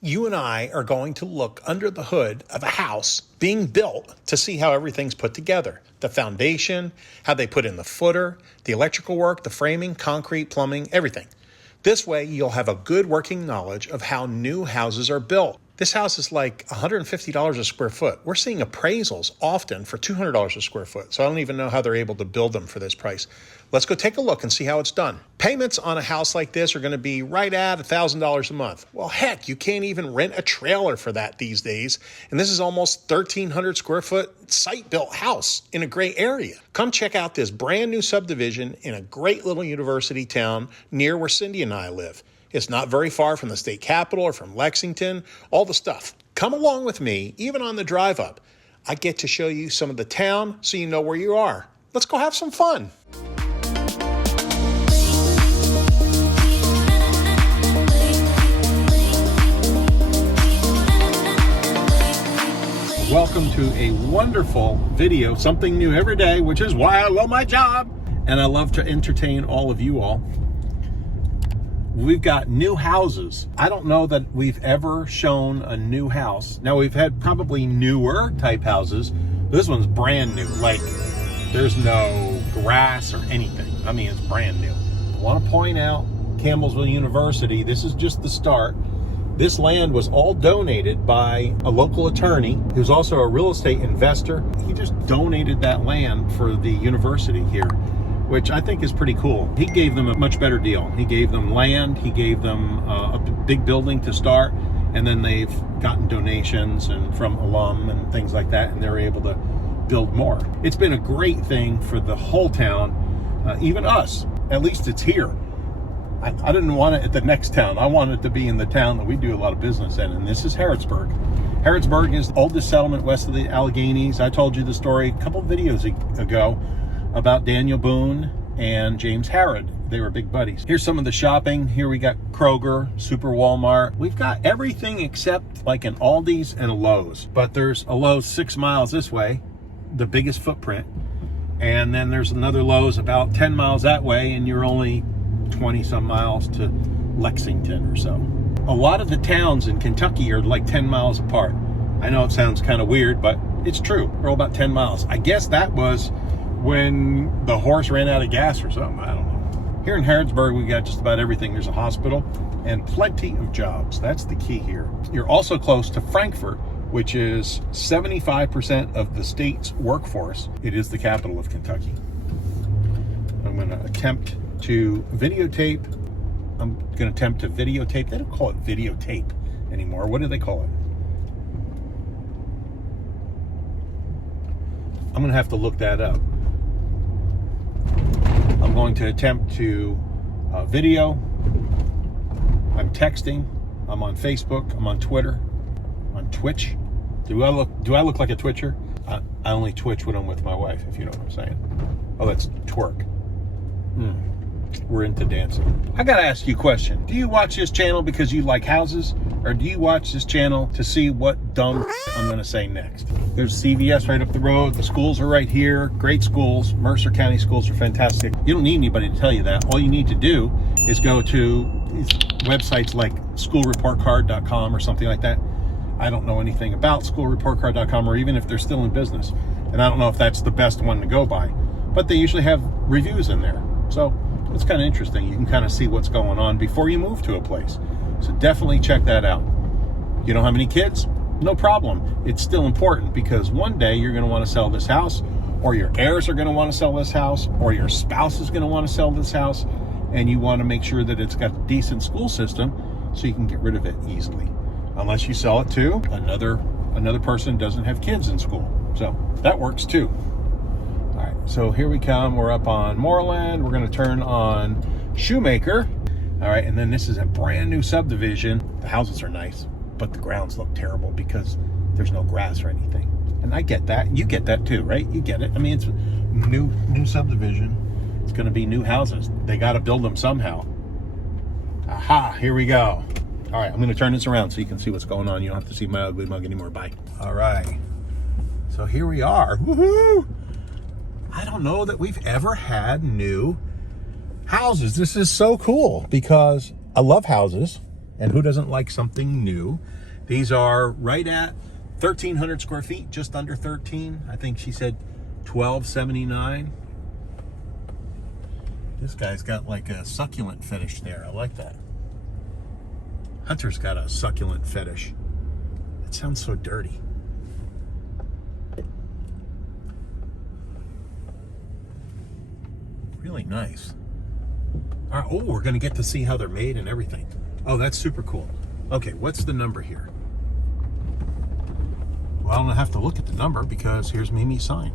You and I are going to look under the hood of a house being built to see how everything's put together. The foundation, how they put in the footer, the electrical work, the framing, concrete, plumbing, everything. This way, you'll have a good working knowledge of how new houses are built. This house is like $150 a square foot. We're seeing appraisals often for $200 a square foot, so I don't even know how they're able to build them for this price. Let's go take a look and see how it's done. Payments on a house like this are going to be right at $1,000 a month. Well, heck, you can't even rent a trailer for that these days. And this is almost 1,300 square foot site-built house in a great area. Come check out this brand new subdivision in a great little university town near where Cindy and I live. It's not very far from the state capitol or from Lexington, all the stuff. Come along with me, even on the drive up. I get to show you some of the town so you know where you are. Let's go have some fun. Welcome to a wonderful video, something new every day, which is why I love my job. And I love to entertain all of you all. We've got new houses. I don't know that we've ever shown a new house. Now, we've had probably newer type houses. This one's brand new. Like, there's no grass or anything. I mean, it's brand new. I want to point out Campbellsville University. This is just the start. This land was all donated by a local attorney who's also a real estate investor. He just donated that land for the university here, which I think is pretty cool. He gave them a much better deal. He gave them land, he gave them a big building to start, and then they've gotten donations and from alum and things like that, and they're able to build more. It's been a great thing for the whole town, even us. At least it's here. I didn't want it at the next town. I wanted it to be in the town that we do a lot of business in, and this is Harrodsburg. Harrodsburg is the oldest settlement west of the Alleghenies. I told you the story a couple of videos ago about Daniel Boone and James Harrod. They were big buddies. Here's some of the shopping. Here we got Kroger, Super Walmart. We've got everything except like an Aldi's and a Lowe's. But there's a Lowe's 6 miles this way, the biggest footprint. And then there's another Lowe's about 10 miles that way, and you're only 20 some miles to Lexington or so. A lot of the towns in Kentucky are like 10 miles apart. I know it sounds kind of weird, but it's true. They're all about 10 miles. I guess that was when the horse ran out of gas or something. I don't know. Here in Harrodsburg, we got just about everything. There's a hospital and plenty of jobs. That's the key here. You're also close to Frankfort, which is 75% of the state's workforce. It is the capital of Kentucky. I'm going to attempt to videotape. They don't call it videotape anymore. What do they call it? I'm going to have to look that up. I'm going to attempt to video. I'm texting. I'm on Facebook. I'm on Twitter. On Twitch. Do I look like a Twitcher? I only twitch when I'm with my wife, if you know what I'm saying. Oh, that's twerk. We're into dancing. I gotta ask you a question. Do you watch this channel because you like houses? Or do you watch this channel to see what dumb I'm gonna say next? There's CVS right up the road. The schools are right here. Great schools. Mercer County schools are fantastic. You don't need anybody to tell you that. All you need to do is go to websites like schoolreportcard.com or something like that. I don't know anything about schoolreportcard.com or even if they're still in business. And I don't know if that's the best one to go by. But they usually have reviews in there. So it's kind of interesting. You can kind of see what's going on before you move to a place. So definitely check that out. You don't have any kids? No problem. It's still important because one day you're going to want to sell this house, or your heirs are going to want to sell this house, or your spouse is going to want to sell this house, and you want to make sure that it's got a decent school system so you can get rid of it easily. Unless you sell it to another person who doesn't have kids in school. So that works too. All right, so here we come. We're up on Moreland. We're going to turn on Shoemaker. All right, and then this is a brand new subdivision. The houses are nice, but the grounds look terrible because there's no grass or anything. And I get that. You get that too, right? You get it. I mean, it's a new subdivision. It's going to be new houses. They got to build them somehow. Aha, here we go. All right, I'm going to turn this around so you can see what's going on. You don't have to see my ugly mug anymore. Bye. All right, so here we are. Woohoo! I don't know that we've ever had new houses. This is so cool because I love houses. And who doesn't like something new? These are right at 1,300 square feet, just under 13. I think she said 1,279. This guy's got like a succulent fetish there. I like that. Hunter's got a succulent fetish. It sounds so dirty. Really nice. All right, oh, we're gonna get to see how they're made and everything. Oh, that's super cool. Okay, what's the number here? Well, I don't have to look at the number because here's Mimi's sign.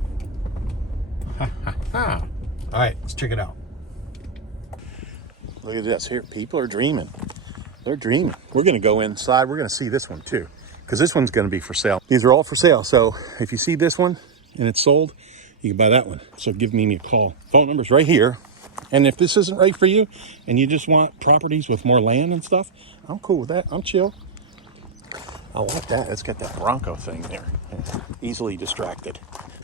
Ha ha ha. All right, let's check it out. Look at this here. People are dreaming. They're dreaming. We're going to go inside. We're going to see this one too, because this one's going to be for sale. These are all for sale. So if you see this one and it's sold, you can buy that one. So give Mimi a call. Phone number's right here. And if this isn't right for you and you just want properties with more land and stuff, I'm cool with that. I'm chill. I like that. It's got that Bronco thing there. Easily distracted.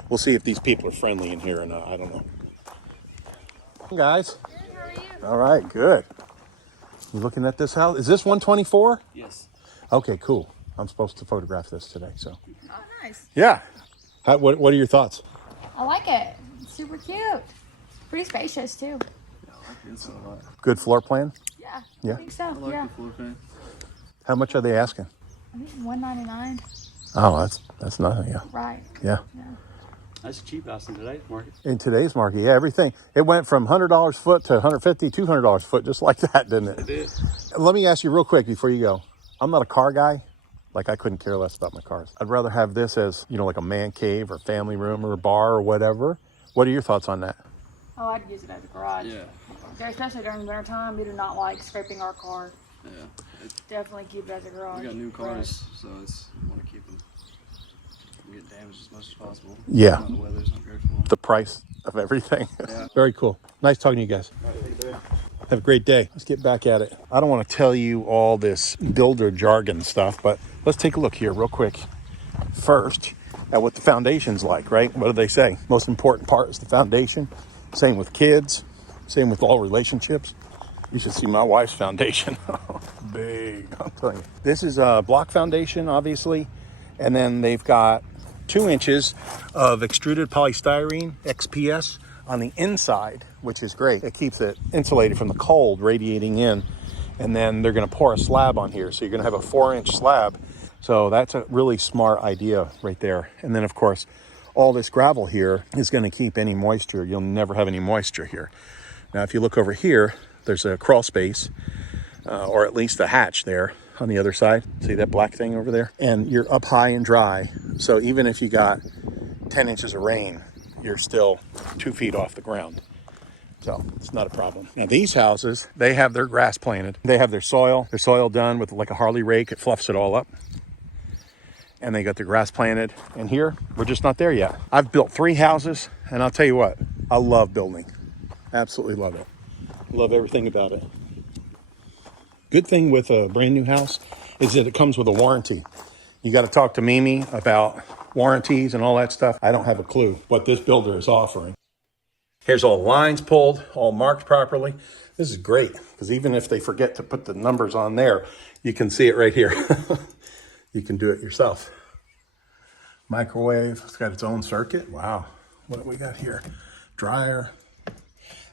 We'll see if these people are friendly in here or not. I don't know. Hey guys. All right, good. You looking at this house? Is this 124? Yes. Okay, cool. I'm supposed to photograph this today, so. Oh, nice. Yeah. What are your thoughts? I like it. It's super cute. Pretty spacious, too. Yeah, I like this a lot. Good floor plan? Yeah. Yeah. I think so. I like yeah. the floor plan. How much are they asking? I think $199. Oh, that's nothing, yeah. Right. Yeah. Yeah. That's a cheap house in today's market. In today's market, yeah, everything. It went from $100 a foot to $150, $200 a foot, just like that, didn't it? It did. Let me ask you real quick before you go. I'm not a car guy. Like, I couldn't care less about my cars. I'd rather have this as, you know, like a man cave or family room or a bar or whatever. What are your thoughts on that? Oh, I'd use it as a garage. Yeah. Especially during the winter time, we do not like scraping our car. Yeah. Definitely keep it as a garage. We got new cars, so we want to keep them. Get damaged as much as possible. Yeah. The weather's not great for them. The price of everything. Yeah. Very cool. Nice talking to you guys. Have a great day. Let's get back at it. I don't want to tell you all this builder jargon stuff, but let's take a look here real quick. First, at what the foundation's like, right? What do they say? Most important part is the foundation. Same with kids. Same with all relationships. You should see my wife's foundation. Big, I'm telling you. This is a block foundation, obviously. And then they've got 2 inches of extruded polystyrene, XPS, on the inside, which is great. It keeps it insulated from the cold radiating in. And then they're gonna pour a slab on here. So you're gonna have a 4-inch slab. So that's a really smart idea right there. And then of course, all this gravel here is gonna keep any moisture. You'll never have any moisture here. Now, if you look over here, there's a crawl space, or at least a hatch there on the other side. See that black thing over there? And you're up high and dry. So even if you got 10 inches of rain, you're still 2 feet off the ground. So it's not a problem. Now these houses, they have their grass planted. They have their soil done with like a Harley rake. It fluffs it all up. And they got their grass planted. And here, we're just not there yet. I've built 3 houses, and I'll tell you what, I love building. Absolutely love it. Love everything about it. Good thing with a brand new house is that it comes with a warranty. You got to talk to Mimi about warranties and all that stuff. I don't have a clue what this builder is offering. Here's all the lines pulled, all marked properly. This is great because even if they forget to put the numbers on there, you can see it right here. You can do it yourself. Microwave, it's got its own circuit. Wow, what do we got here? Dryer.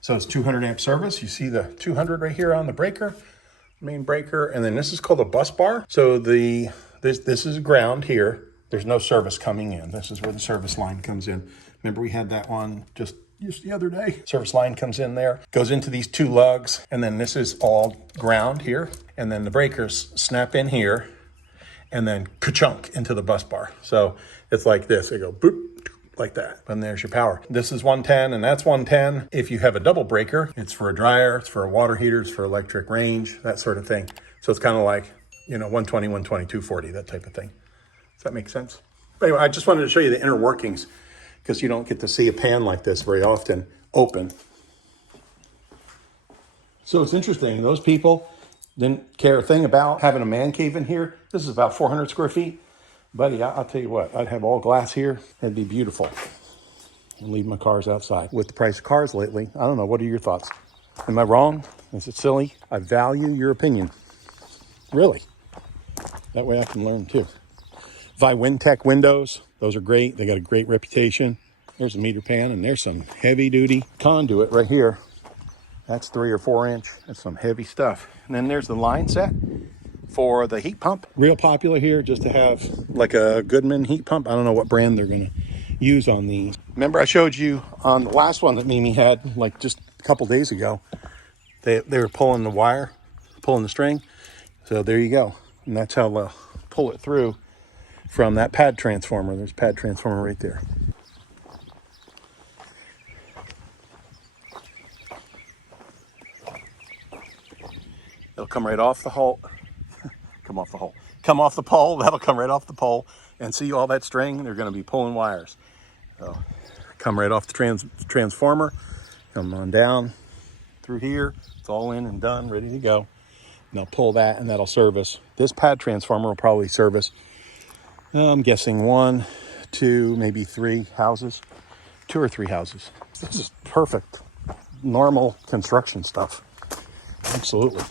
So it's 200 amp service. You see the 200 right here on the breaker, main breaker. And then this is called a bus bar. So this is ground here. There's no service coming in. This is where the service line comes in. Remember we had that one just the other day. Service line comes in there, goes into these 2 lugs. And then this is all ground here. And then the breakers snap in here and then ka-chunk into the bus bar. So it's like this. They go boop, like that. And there's your power. This is 110 and that's 110. If you have a double breaker, it's for a dryer, it's for a water heater, it's for electric range, that sort of thing. So it's kind of like, you know, 120, 120, 240, that type of thing. Does that make sense? Anyway, I just wanted to show you the inner workings because you don't get to see a pan like this very often open. So it's interesting. Those people didn't care a thing about having a man cave in here. This is about 400 square feet. Buddy, I'll tell you what, I'd have all glass here. It'd be beautiful. And leave my cars outside. With the price of cars lately, I don't know, what are your thoughts? Am I wrong? Is it silly? I value your opinion. Really. That way I can learn too. Wintech windows, those are great. They got a great reputation. There's a meter pan, and there's some heavy duty conduit right here. That's 3 or 4 inch. That's some heavy stuff. And then there's the line set for the heat pump. Real popular here, just to have like a Goodman heat pump. I don't know what brand they're gonna use on these. Remember I showed you on the last one that Mimi had like just a couple days ago. They were pulling the wire, pulling the string. So there you go. And that's how they'll pull it through from that pad transformer. There's a pad transformer right there. It'll come right off the hole. Come off the hole. Come off the pole. That'll come right off the pole. And see all that string? They're going to be pulling wires. So come right off the transformer. Come on down through here. It's all in and done, ready to go. And I'll pull that, and that'll service. This pad transformer will probably service, I'm guessing 1, 2, maybe 3 houses. 2 or 3 houses. This is perfect. Normal construction stuff. Absolutely.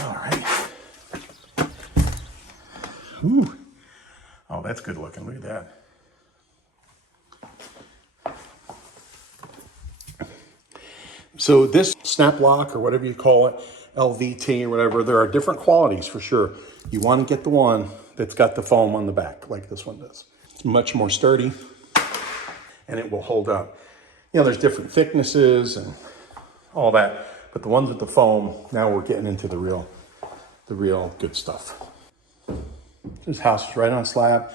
All right. Ooh. Oh, that's good looking. Look at that. So this snap lock, or whatever you call it, LVT or whatever, there are different qualities for sure. You want to get the one that's got the foam on the back, like this one does. It's much more sturdy, and it will hold up. You know, there's different thicknesses and all that, but the ones with the foam, now we're getting into the real good stuff. This house is right on a slab.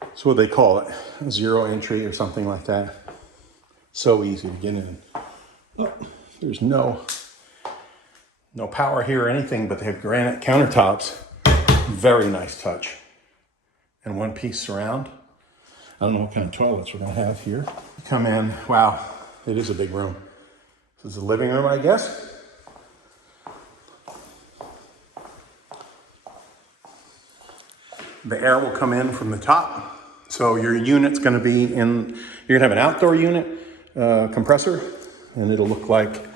That's what they call it, 0 entry or something like that. So easy to get in. Oh, there's no power here or anything, but they have granite countertops. Very nice touch. And 1-piece surround. I don't know what kind of toilets we're gonna have here. Come in, wow, it is a big room. This is the living room, I guess. The air will come in from the top. So your unit's gonna be in, you're gonna have an outdoor unit compressor, and it'll look like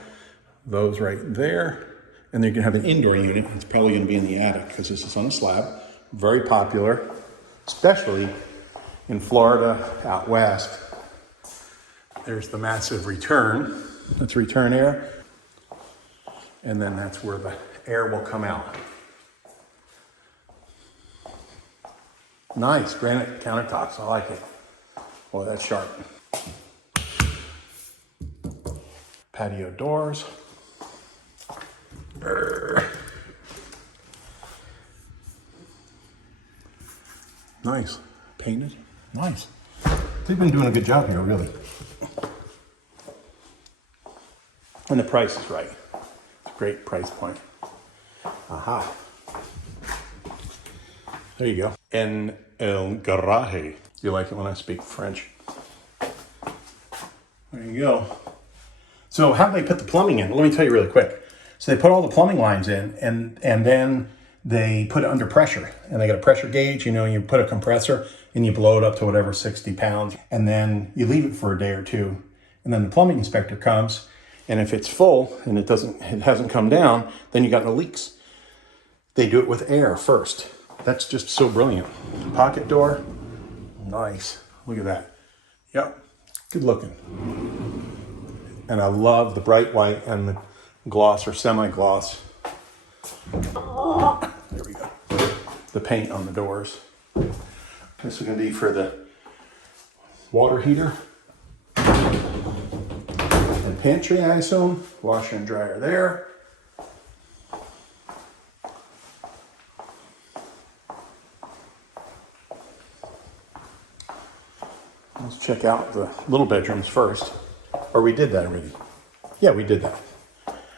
those right there. And then you're gonna have an indoor unit. It's probably gonna be in the attic because this is on a slab. Very popular, especially in Florida, out west. There's the massive return. That's return air. And then that's where the air will come out. Nice granite countertops, I like it. Boy, that's sharp. Patio doors. Nice, painted, nice. They've been doing a good job here, really. And the price is right. It's a great price point. Aha. There you go. En el garaje. You like it when I speak French? There you go. So how do they put the plumbing in? Let me tell you really quick. So they put all the plumbing lines in, and then they put it under pressure. And they got a pressure gauge, you know, you put a compressor and you blow it up to whatever, 60 pounds. And then you leave it for a day or two. And then the plumbing inspector comes, and if it's full and it hasn't come down, then you got no leaks. They do it with air first. That's just so brilliant. Pocket door, nice. Look at that. Yep, good looking. And I love the bright white and the gloss or semi-gloss. There we go. The paint on the doors. This is gonna be for the water heater. And pantry, I assume. Washer and dryer there. Let's check out the little bedrooms first. Or we did that already. Yeah, we did that.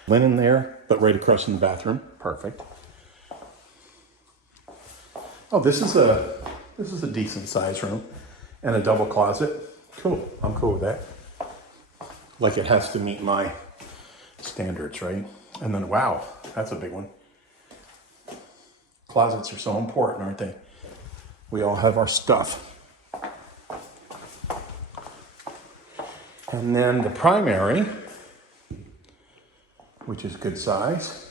Linen there, but right across from the bathroom. Perfect. Oh, this is a decent size room and a double closet. Cool. I'm cool with that. Like it has to meet my standards, right? And then, wow, that's a big one. Closets are so important, aren't they? We all have our stuff. And then the primary, which is good size.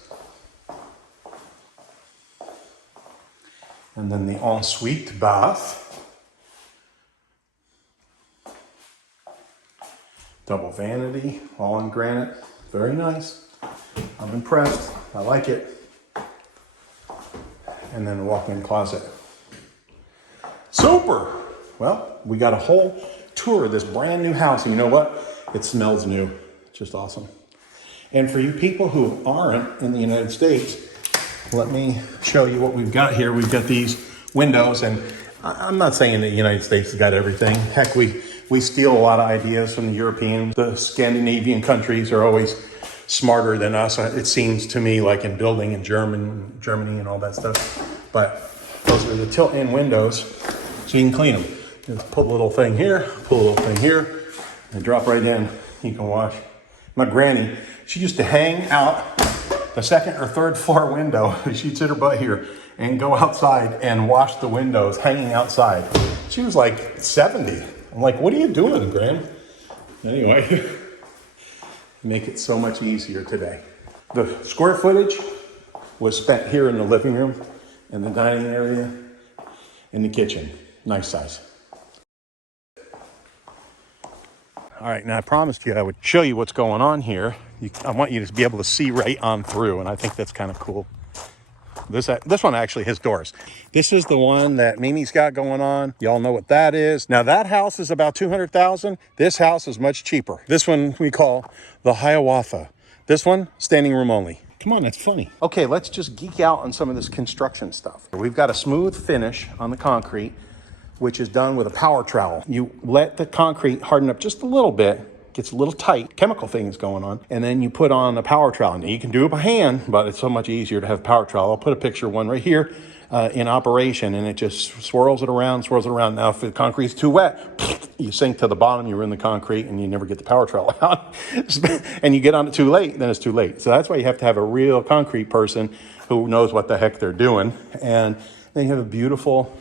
And then the ensuite bath. Double vanity, all in granite. Very nice. I'm impressed. I like it. And then a walk-in closet. Super! Well, we got a whole tour of this brand new house. And you know what? It smells new. Just awesome. And for you people who aren't in the United States, let me show you what we've got here. We've got these windows, and I'm not saying that the United States has got everything. Heck, we steal a lot of ideas from the European. The Scandinavian countries are always smarter than us. It seems to me, like in building in Germany and all that stuff. But those are the tilt-in windows, so you can clean them. Just put a little thing here, pull a little thing here, and drop right in. You can wash. My granny, she used to hang out the second or third floor window. She'd sit her butt here and go outside and wash the windows hanging outside. She was like 70. I'm like, what are you doing, Gran? Anyway, make it so much easier today. The square footage was spent here in the living room, in the dining area, in the kitchen. Nice size. All right, now I promised you I would show you what's going on here. I want you to be able to see right on through, and I think that's kind of cool. This one actually has doors. This is the one that Mimi's got going on. Y'all know what that is. Now that house is about $200,000. This house is much cheaper. This one we call the Hiawatha. This one, standing room only. Come on, that's funny. Okay, let's just geek out on some of this construction stuff. We've got a smooth finish on the concrete, which is done with a power trowel. You let the concrete harden up just a little bit, gets a little tight, chemical things going on, and then you put on a power trowel. Now you can do it by hand, but it's so much easier to have a power trowel. I'll put a picture of one right here in operation, and it just swirls it around. Now if the concrete's too wet, you sink to the bottom, you ruin the concrete, and you never get the power trowel out. And you get on it too late, then it's too late. So that's why you have to have a real concrete person who knows what the heck they're doing. And then you have a beautiful,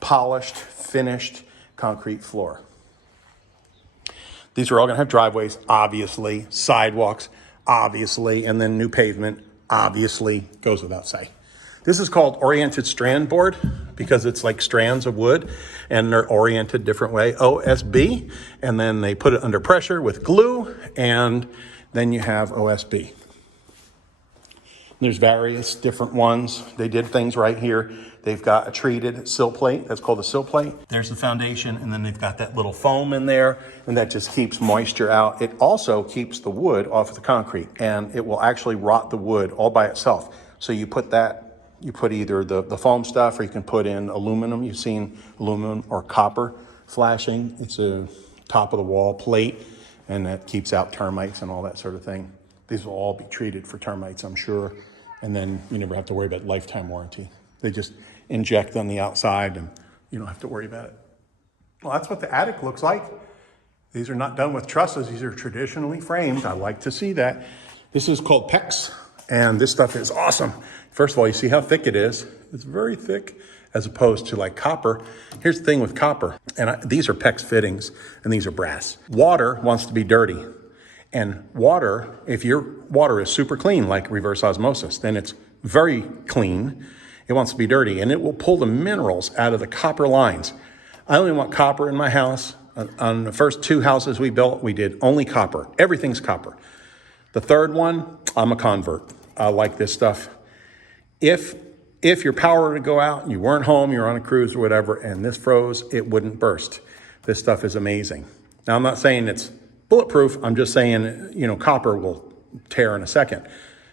polished, finished concrete floor. These are all going to have driveways, obviously, sidewalks, obviously, and then new pavement, obviously, goes without saying. This is called oriented strand board because it's like strands of wood and they're oriented different way, OSB, and then they put it under pressure with glue, and then you have OSB. There's various different ones. They did things right here. They've got a treated sill plate. That's called a sill plate. There's the foundation, and then they've got that little foam in there, and that just keeps moisture out. It also keeps the wood off of the concrete, and it will actually rot the wood all by itself. So you put either the foam stuff, or you can put in aluminum. You've seen aluminum or copper flashing. It's a top of the wall plate, and that keeps out termites and all that sort of thing. These will all be treated for termites, I'm sure. And then you never have to worry about lifetime warranty. They just inject on the outside and you don't have to worry about it. Well, that's what the attic looks like. These are not done with trusses. These are traditionally framed. I like to see that. This is called PEX, and this stuff is awesome. First of all, you see how thick it is. It's very thick as opposed to like copper. Here's the thing with copper, and these are PEX fittings, and these are brass. Water wants to be dirty. And water, if your water is super clean, like reverse osmosis, then it's very clean. It wants to be dirty, and it will pull the minerals out of the copper lines. I only want copper in my house. On the first 2 houses we built, we did only copper. Everything's copper. The third one, I'm a convert. I like this stuff. If your power were to go out and you weren't home, you're on a cruise or whatever, and this froze, it wouldn't burst. This stuff is amazing. Now, I'm not saying it's bulletproof. I'm just saying, copper will tear in a second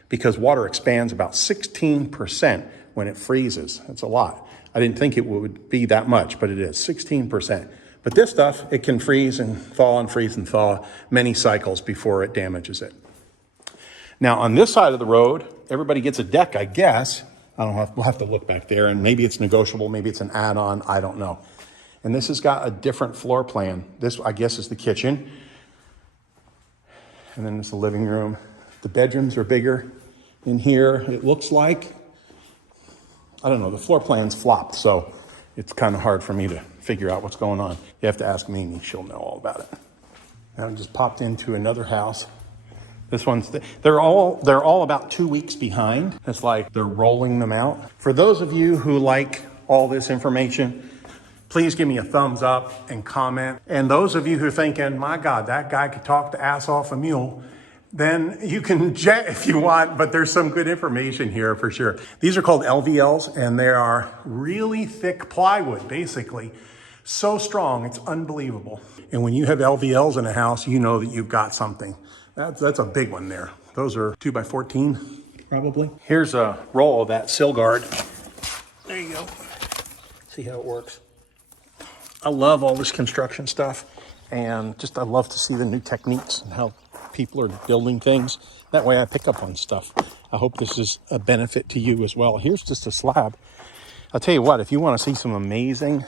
because water expands about 16% when it freezes. That's a lot. I didn't think it would be that much, but it is 16%. But this stuff, it can freeze and thaw many cycles before it damages it. Now, on this side of the road, everybody gets a deck, I guess. We'll have to look back there, and maybe it's negotiable, maybe it's an add-on, I don't know. And this has got a different floor plan. This, I guess, is the kitchen. And then there's the living room. The bedrooms are bigger in here, it looks like. I don't know, the floor plan's flopped, so it's kind of hard for me to figure out what's going on. You have to ask Mimi, she'll know all about it. And I just popped into another house. This one's, they're all about 2 weeks behind. It's like they're rolling them out. For those of you who like all this information, please give me a thumbs up and comment. And those of you who are thinking, my God, that guy could talk the ass off a mule, then you can jet if you want, but there's some good information here for sure. These are called LVLs, and they are really thick plywood, basically. So strong, it's unbelievable. And when you have LVLs in a house, you know that you've got something. That's a big one there. Those are 2x14, probably. Here's a roll of that sill guard. There you go. See how it works. I love all this construction stuff, and just I love to see the new techniques and how people are building things. That way I pick up on stuff. I hope this is a benefit to you as well. Here's just a slab. I'll tell you what, if you want to see some amazing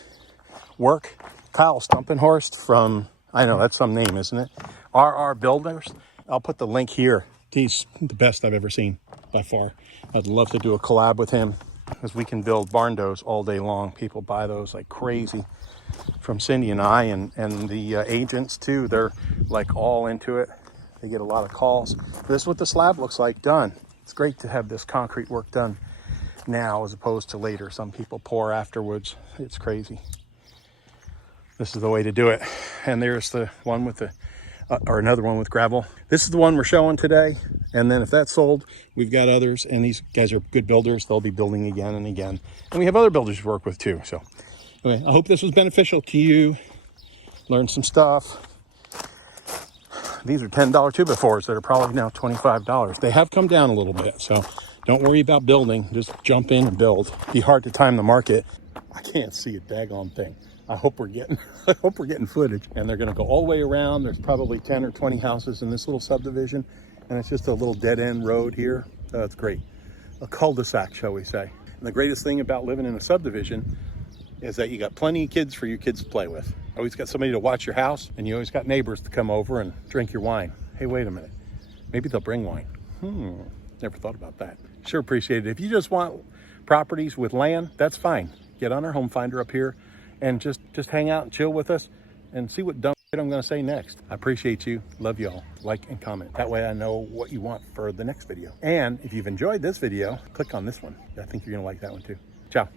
work, Kyle Stumpenhorst from, I know that's some name, isn't it? RR Builders. I'll put the link here. He's the best I've ever seen by far. I'd love to do a collab with him, because we can build barn doors all day long. People buy those like crazy from Cindy and I, and the agents too. They're like all into it. They get a lot of calls. This is what the slab looks like done. It's great to have this concrete work done now as opposed to later. Some people pour afterwards. It's crazy. This is the way to do it. And there's the one with the or another one with gravel. This is the one we're showing today. And then if that's sold, we've got others. And these guys are good builders. They'll be building again and again. And we have other builders to work with too. So anyway, I hope this was beneficial to you. Learn some stuff. These are $10 2x4s that are probably now $25. They have come down a little bit. So don't worry about building. Just jump in and build. Be hard to time the market. I can't see a daggone thing. I hope we're getting footage. And they're gonna go all the way around. There's probably 10 or 20 houses in this little subdivision. And it's just a little dead end road here. It's great. A cul-de-sac, shall we say. And the greatest thing about living in a subdivision is that you got plenty of kids for your kids to play with. Always got somebody to watch your house, and you always got neighbors to come over and drink your wine. Hey, wait a minute. Maybe they'll bring wine. Never thought about that. Sure appreciate it. If you just want properties with land, that's fine. Get on our home finder up here and just hang out and chill with us and see what dumb shit I'm gonna say next. I appreciate you. Love y'all. Like and comment. That way I know what you want for the next video. And if you've enjoyed this video, click on this one. I think you're gonna like that one too. Ciao.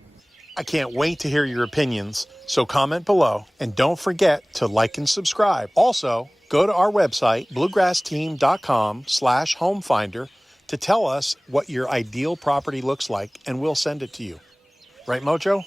I can't wait to hear your opinions, so comment below. And don't forget to like and subscribe. Also, go to our website, bluegrassteam.com/homefinder, to tell us what your ideal property looks like, and we'll send it to you. Right, Mojo?